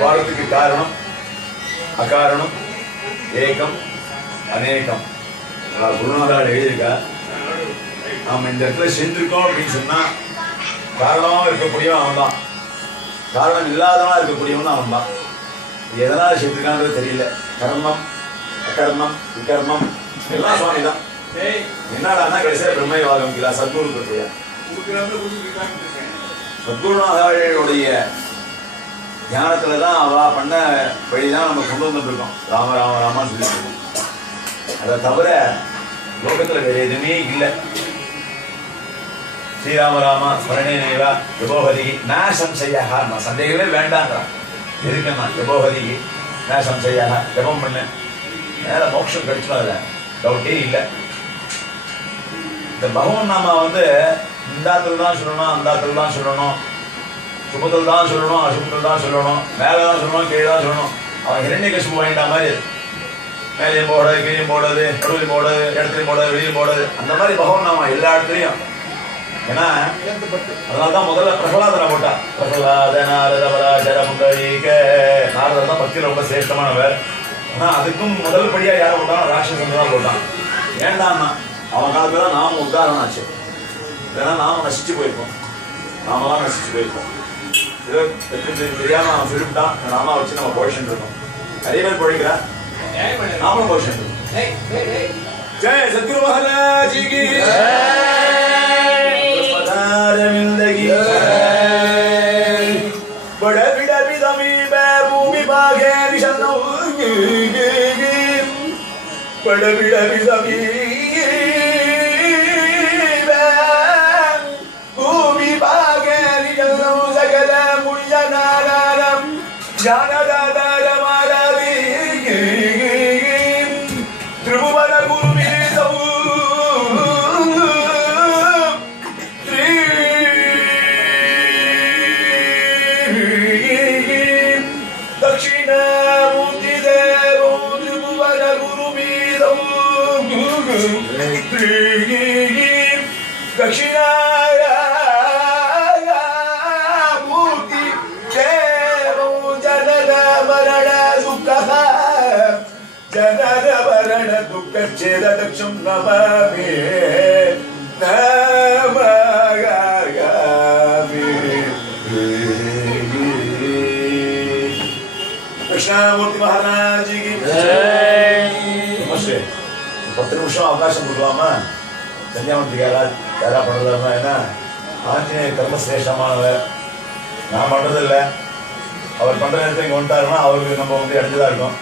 பாடத்துக்கு காரணம் அகாரணம் ஏகம் அநேகம் குருநாதால் எழுதியிருக்கா. நாம் இந்த இடத்துல செஞ்சிருக்கோம் அப்படின்னு சொன்னா காரணமா இருக்கக்கூடியவன் அவன் தான், காரணம் இல்லாதவனா இருக்கக்கூடியவன் அவன் தான். எதனால செஞ்சிருக்கான்றது தெரியல. கர்மம் அகர்மம் விகர்மம் எல்லாம் சுவாமி தான். என்னடான்னா கடைசியா பிரம்மவாதம் சத்குரு பற்றியா சத்குருநாதாளுடைய ஞானத்துலதான் அவ பண்ண வழிதான் நம்ம கொண்டு வந்துட்டு இருக்கோம். ராம ராம ராமான்னு சொல்லிட்டு இருக்கோம். அதை தவிர லோகத்துல வேற எதுவுமே இல்லை. ஸ்ரீராம ராமா ஸ்மரணே நேவா யபோகதிகி நாசம் செய்யாக சந்தேகமே வேண்டாங்கிறான். இருக்குன்னா யபோகதிகி நாசம் செய்யாக ஜபம் பண்ண மேல மோட்சம் கிடைச்சிடும். அதுல டவுட்டே இல்லை. இந்த பகவான் நாம இந்த ஆத்துல தான் சொல்லணும், அந்த ஆத்துல தான் சொல்லணும், சுபத்தில் தான் சொல்லணும், அசுபத்தில் தான் சொல்லணும், மேலே தான் சொல்லணும், கீழே தான் சொல்லணும். அவன் ஹிரண்யகசிபு வாங்கிட்ட மாதிரி மேலேயும் போடுறது, கீழையும் போடுறது, நடுவிலையும் போடுறது, இடத்துலையும் போடுறது, வெளியும் போடுறது, அந்த மாதிரி பகவான் நாம எல்லா இடத்துலையும். ஏன்னா அதனால தான் முதல்ல பிரகலாதனை போட்டா. பிரகலாத நாரதவராஜர முண்டரீக நாரதர் தான் பக்தியில் ரொம்ப சிரேஷ்டமானவர். ஆனா அதுக்கும் முதல் படியா யாரை போட்டாலும் ராட்சசன் தான் போட்டான். ஏண்டான்னா அவன் காலத்துல தான் நாம உதாரணம் ஆச்சு. இல்லைன்னா நாம நசிச்சு போயிருக்கோம், நாமெல்லாம் நசிச்சு போயிருக்கோம். ஏதோ தெரியாம அவன் சொல்லிவிட்டான், நாம வச்சு நம்ம பொழிச்சுட்டு இருக்கோம். நிறைய பேர் பொழிக்கிறேன், நாமளும் பொழிச்சுட்டு இருக்கோம். ஜெய் சத்குரு மகாராஜ் கி बड़ बिड़ बिदमी भूमि भागे निशनो बड़ बिड़ बिदमी भूमि भागे निशनो सकल मुनिजनानाम ज्ञानदाता मारावी त्रिभुवन गुरु मिलितौ दक्षिणाया मूर्ति देवो जनर मरण दुःखः जनर मरण दुःखच्छेद दक्षं नमामि नमामि दक्षिणामूर्ति महाराज की जय. नमस्ते. 10 நிமிஷம் அவகாசம் கொடுக்கலாமா? சந்தியாவந்திக்கு யாரா பண்ணுறதாமா? ஏன்னா ஆஞ்சநேயர் கர்மசிரேஷ்டமானவர். நான் பண்ணுறதில்லை, அவர் பண்ணுற நேரத்தில் இங்கே வந்துட்டாருன்னா அவருக்கு நம்ம இடைஞ்சதாக இருக்கும்.